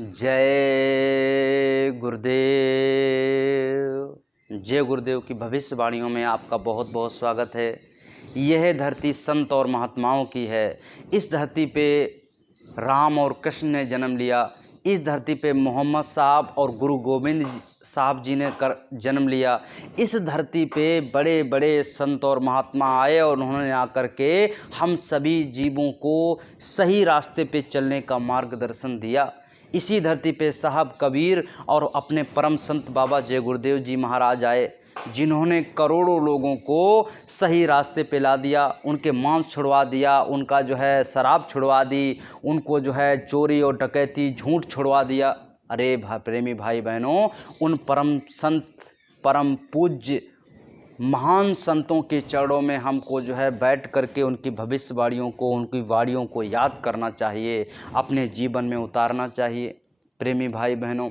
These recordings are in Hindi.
जय गुरुदेव। जय गुरुदेव की भविष्यवाणियों में आपका बहुत बहुत स्वागत है। यह धरती संत और महात्माओं की है। इस धरती पे राम और कृष्ण ने जन्म लिया। इस धरती पे मोहम्मद साहब और गुरु गोविंद साहब जी ने जन्म लिया। इस धरती पे बड़े बड़े संत और महात्मा आए और उन्होंने आकर के हम सभी जीवों को सही रास्ते पे चलने का मार्गदर्शन दिया। इसी धरती पे साहब कबीर और अपने परम संत बाबा जय गुरुदेव जी महाराज आए, जिन्होंने करोड़ों लोगों को सही रास्ते पे ला दिया। उनके मांस छुड़वा दिया, उनका शराब छुड़वा दी, उनको चोरी और डकैती झूठ छुड़वा दिया। अरे प्रेमी भाई बहनों, उन परम संत परम पूज्य महान संतों के चरणों में हमको बैठ करके उनकी भविष्यवाणियों को, उनकी वाणियों को याद करना चाहिए, अपने जीवन में उतारना चाहिए। प्रेमी भाई बहनों,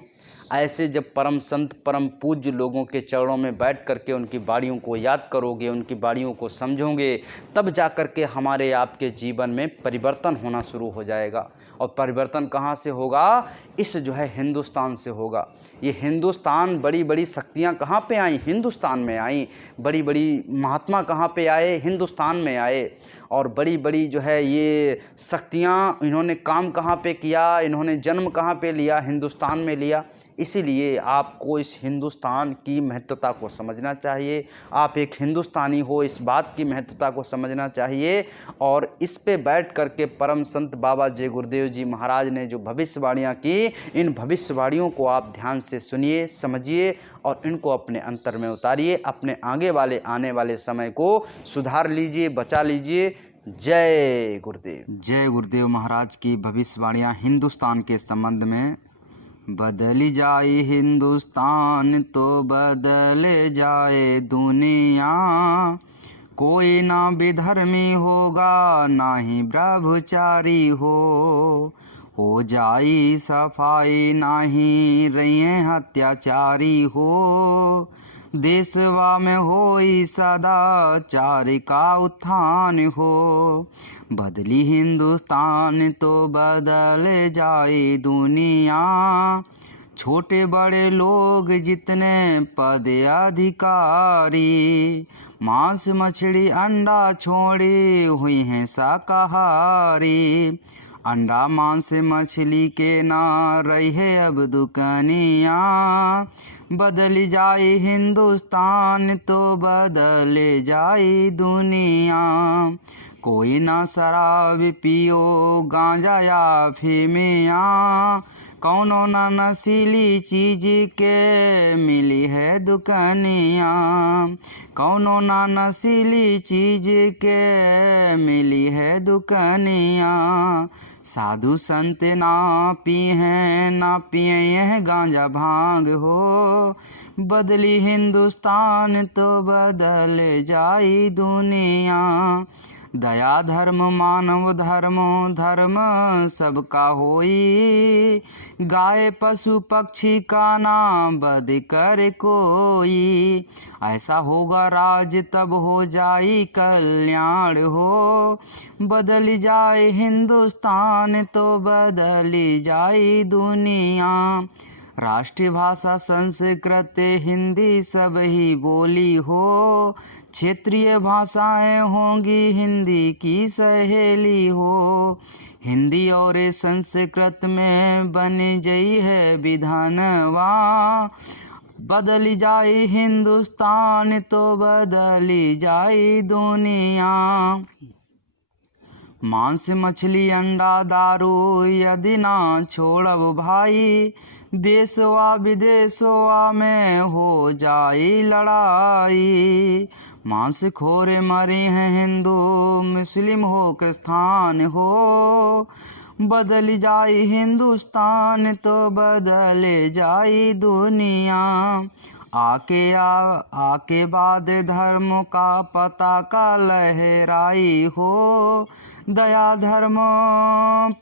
ऐसे जब परम संत परम पूज्य लोगों के चरणों में बैठ करके उनकी वाणियों को याद करोगे, उनकी वाणियों को समझोगे, तब जा कर के हमारे आपके जीवन में परिवर्तन होना शुरू हो जाएगा। और परिवर्तन कहाँ से होगा? इस हिंदुस्तान से होगा। ये हिंदुस्तान, बड़ी बड़ी शक्तियाँ कहाँ पे आई? हिंदुस्तान में आई। बड़ी बड़ी महात्मा कहाँ पे आए? हिंदुस्तान में आए। और बड़ी बड़ी ये शक्तियाँ, इन्होंने काम कहाँ पे किया? इन्होंने जन्म कहाँ पे लिया? हिंदुस्तान में लिया। इसीलिए आपको इस हिंदुस्तान की महत्वता को समझना चाहिए। आप एक हिंदुस्तानी हो, इस बात की महत्वता को समझना चाहिए। और इस पे बैठ करके परम संत बाबा जय गुरुदेव जी महाराज ने जो भविष्यवाणियाँ की, इन भविष्यवाणियों को आप ध्यान से सुनिए, समझिए और इनको अपने अंतर में उतारिए। अपने आने वाले समय को सुधार लीजिए, बचा लीजिए। जय गुरुदेव। जय गुरुदेव महाराज की भविष्यवाणियाँ हिंदुस्तान के संबंध में। बदली जाए हिंदुस्तान तो बदले जाए दुनिया, कोई ना विधर्मी होगा ना ही ब्रह्मचारी हो जाई सफाई ना ही रहिए हत्याचारी हो, देशवा में होई सदाचार का उत्थान हो। बदली हिंदुस्तान तो बदल जाए दुनिया, छोटे बड़े लोग जितने पद अधिकारी, मांस मछली अंडा छोड़े हुई हैं शाकाहारी। अंडा मांस मछली के ना रहे अब दुकनिया, बदल जाए हिंदुस्तान तो बदल जाए दुनिया। कोई ना शराब पियो गांजा या फीमिया, कौनो ना नशीली चीज के मिली है दुकनिया, कौनो ना नशीली चीज के मिली है दुकनिया। साधु संत ना पिए यह गांजा भांग हो, बदली हिंदुस्तान तो बदल जाई दुनिया। दया धर्म मानव धर्म सबका होई, गाय पशु पक्षी का ना बद कर कोई। ऐसा होगा राज तब हो जाई कल्याण हो, बदल जाए हिंदुस्तान तो बदल जाए दुनिया। राष्ट्रीय भाषा संस्कृत हिंदी सब ही बोली हो, क्षेत्रीय भाषाएं होंगी हिंदी की सहेली हो। हिंदी और संस्कृत में बन गई है विधानवा, बदली जाए हिंदुस्तान तो बदली जाए दुनिया। मांस मछली अंडा दारू यदि ना छोड़ब भाई, देशवा विदेशवा में हो जाई लड़ाई। मांस खोरे मरे हैं हिंदू मुस्लिम हो के स्थान हो, बदल जाए हिंदुस्तान तो बदल जाए दुनिया। आके बाद धर्म का पताका लहराई हो, दया धर्म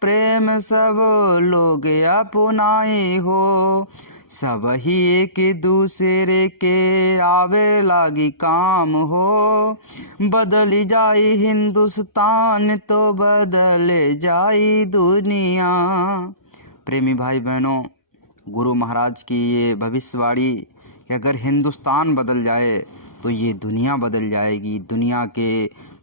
प्रेम सब लोग अपनाई हो। सब ही एक दूसरे के आवे लागी काम हो, बदल जाए हिंदुस्तान तो बदल जाए दुनिया। प्रेमी भाई बहनों, गुरु महाराज की ये भविष्यवाणी कि अगर हिंदुस्तान बदल जाए तो ये दुनिया बदल जाएगी। दुनिया के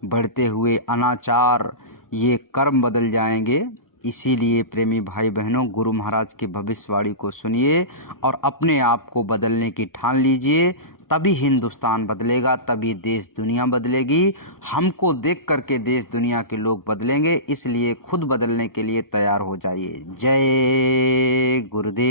बढ़ते हुए अनाचार, ये कर्म बदल जाएंगे। इसीलिए प्रेमी भाई बहनों, गुरु महाराज की भविष्यवाणी को सुनिए और अपने आप को बदलने की ठान लीजिए। तभी हिंदुस्तान बदलेगा, तभी देश दुनिया बदलेगी। हमको देख करके देश दुनिया के लोग बदलेंगे, इसलिए खुद बदलने के लिए तैयार हो जाइए। जय गुरुदेव।